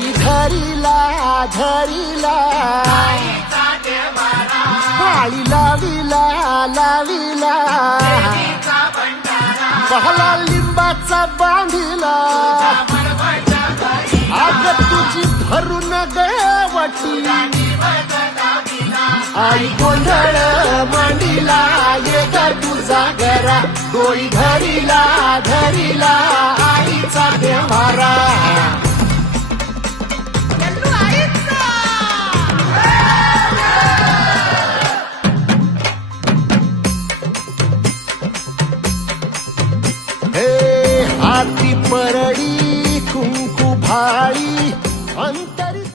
आई धरीला धरीला. काळी लाविला लाविला. पहला लिंबाचा बांधिला. आग तुझी भरून गवटी आई गोंधळ मांडिला ये तुझा घरा डोळी धरीला धरिला. पाती परड़ी कुंकु भाई अंत